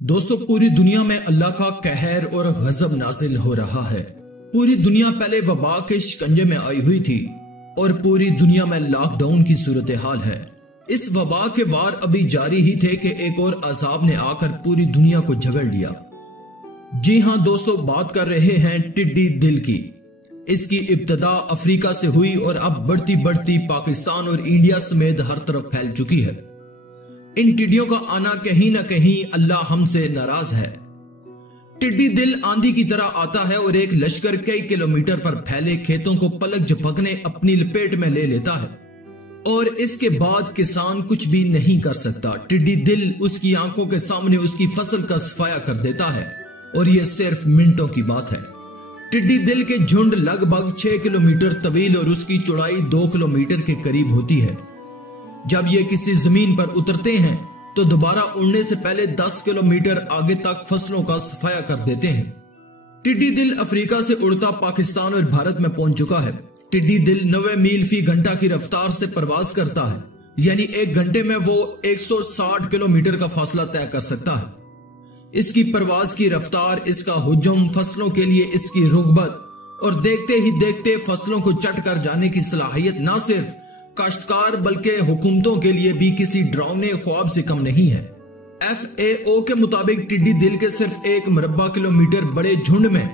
दोस्तों, पूरी दुनिया में अल्लाह का कहर और गजब नाजिल हो रहा है। पूरी दुनिया पहले वबा के शिकंजे में आई हुई थी और पूरी दुनिया में लॉकडाउन की सूरत हाल है। इस वबा के वार अभी जारी ही थे कि एक और अजाब ने आकर पूरी दुनिया को झगड़ लिया। जी हां दोस्तों, बात कर रहे हैं टिड्डी दिल की। इसकी इब्तदा अफ्रीका से हुई और अब बढ़ती बढ़ती पाकिस्तान और इंडिया समेत हर तरफ फैल चुकी है। इन टिड्डियों का आना कहीं ना कहीं अल्लाह हमसे नाराज है। टिड्डी दिल आंधी की तरह आता है और एक लश्कर कई किलोमीटर पर फैले खेतों को पलक झपकने अपनी लपेट में ले लेता है और इसके बाद किसान कुछ भी नहीं कर सकता। टिड्डी दिल उसकी आंखों के सामने उसकी फसल का सफाया कर देता है और यह सिर्फ मिनटों की बात है। टिड्डी दिल के झुंड लगभग 6 किलोमीटर तवील और उसकी चौड़ाई 2 किलोमीटर के करीब होती है। जब ये किसी जमीन पर उतरते हैं तो दोबारा उड़ने से पहले 10 किलोमीटर आगे तक फसलों का सफाया कर देते हैं। टिड्डी दिल अफ्रीका से उड़ता पाकिस्तान और भारत में पहुंच चुका है। टिड्डी दिल 90 मील फी घंटा की रफ्तार से परवाज करता है, यानी 1 घंटे में वो 160 किलोमीटर का फासला तय कर सकता है। इसकी परवाज की रफ्तार, इसका हुजूम, फसलों के लिए इसकी रुग़बत और देखते ही देखते फसलों को चट कर जाने की सलाहियत न सिर्फ काश्तकार बल्कि हुकूमतों के लिए भी किसी डरावने ख्वाब से कम नहीं है। FAO के मुताबिक टिड्डी दिल के सिर्फ 1 मुरब्बा किलोमीटर बड़े झुंड में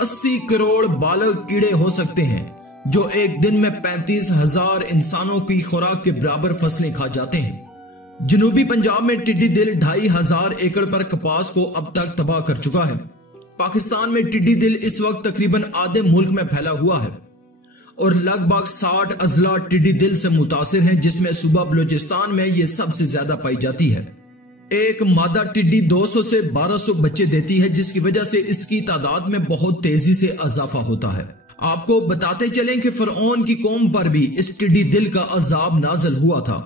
80 करोड़ बालग कीड़े हो सकते हैं, जो एक दिन में 35,000 इंसानों की खुराक के बराबर फसलें खा जाते हैं। जनूबी पंजाब में टिड्डी दिल 2,500 एकड़ पर कपास को अब तक तबाह कर चुका है। पाकिस्तान में टिड्डी दिल इस वक्त तकरीबन आधे मुल्क में फैला हुआ है और लगभग 60 अजला टिड्डी दिल से मुतासिर हैं, जिसमें सूबा बलूचिस्तान में ये सबसे ज्यादा पाई जाती है। एक मादा टिड्डी 200 से 1200 बच्चे देती है, जिसकी वजह से इसकी तादाद में बहुत तेजी से इजाफा होता है। आपको बताते चलें कि फरऔन की कौम पर भी इस टिड्डी दिल का अजाब नाज़िल हुआ था।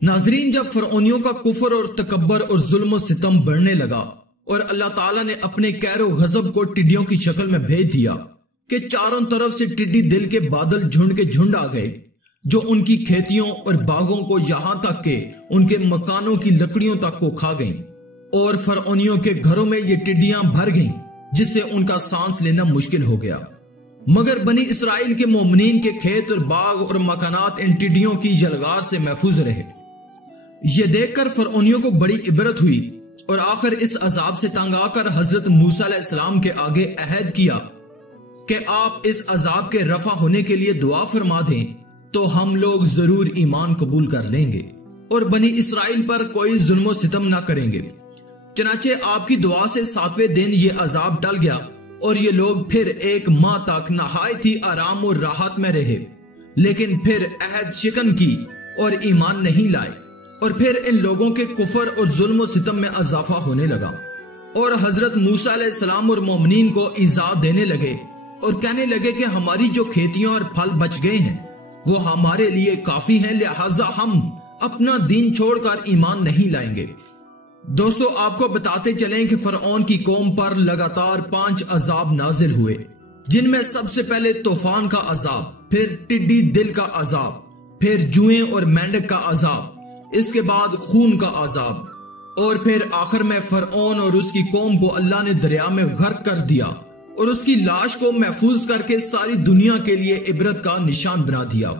नाजरीन, जब फरऔनियों का कुफर और तकब्बर और जुल्म सितम बढ़ने लगा और अल्लाह ताला ने अपने कहरो गजब को टिड्डियों की शक्ल में भेज दिया कि चारों तरफ से टिड्डी दिल के बादल झुंड के झुंड आ गए, जो उनकी खेतियों और बागों को यहां तक के उनके मकानों की लकड़ियों तक को खा गईं और फरऔनियों के घरों में ये टिड्डियां भर गईं, जिससे उनका सांस लेना मुश्किल हो गया। मगर बनी इसराइल के मोमिनीन के खेत और बाग और मकानात इन टिड्डियों की जलगार से महफूज रहे। ये देखकर फरऔनियों को बड़ी इबरत हुई और आखिर इस अजाब से तंग आकर हजरत मूसा अलैहिस्सलाम के आगे अहद किया कि आप इस अजाब के रफा होने के लिए दुआ फरमा दें तो हम लोग जरूर ईमान कबूल कर लेंगे और बनी इसराइल पर कोई जुल्म सितम ना करेंगे। चनाचे आपकी दुआ से 7वें दिन ये अजाब टल गया और ये लोग फिर 1 माह तक नहायत ही आराम और राहत में रहे, लेकिन फिर अहद शिकन की और ईमान नहीं लाए और फिर इन लोगों के कुफर और जुल्म सितम में इजाफा होने लगा और हजरत मूसा अलैहिस्सलाम और मोमिनीन को इज़ा देने लगे और कहने लगे कि हमारी जो खेतियां और फल बच गए हैं वो हमारे लिए काफी हैं, लिहाजा हम अपना दीन छोड़कर ईमान नहीं लाएंगे। दोस्तों, आपको बताते चलें कि फरऔन की कौम पर लगातार 5 अजाब नाजिल हुए, जिनमें सबसे पहले तूफान का अजाब, फिर टिड्डी दिल का अजाब, फिर जुएं और मेंढक का अजाब, इसके बाद खून का अजाब और फिर आखिर में फरऔन और उसकी कौम को अल्लाह ने दरिया में गर्क कर दिया और उसकी लाश को महफूज करके सारी दुनिया के लिए इबरत का निशान बना दिया।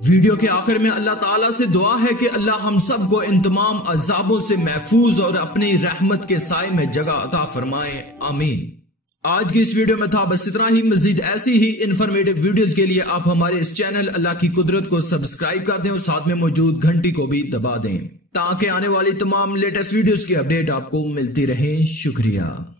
वीडियो के आखिर में अल्लाह ताला से दुआ है कि अल्लाह हम सब को इन तमाम अजाबों से महफूज और अपनी रहमत के साए में जगह अता फरमाए, आमीन। आज की इस वीडियो में था बस इतना ही। मजीद ऐसी ही इंफॉर्मेटिव वीडियोस के लिए आप हमारे इस चैनल अल्लाह की कुदरत को सब्सक्राइब कर दें और साथ में मौजूद घंटी को भी दबा दें ताकि आने वाली तमाम लेटेस्ट वीडियोस की अपडेट आपको मिलती रहे। शुक्रिया।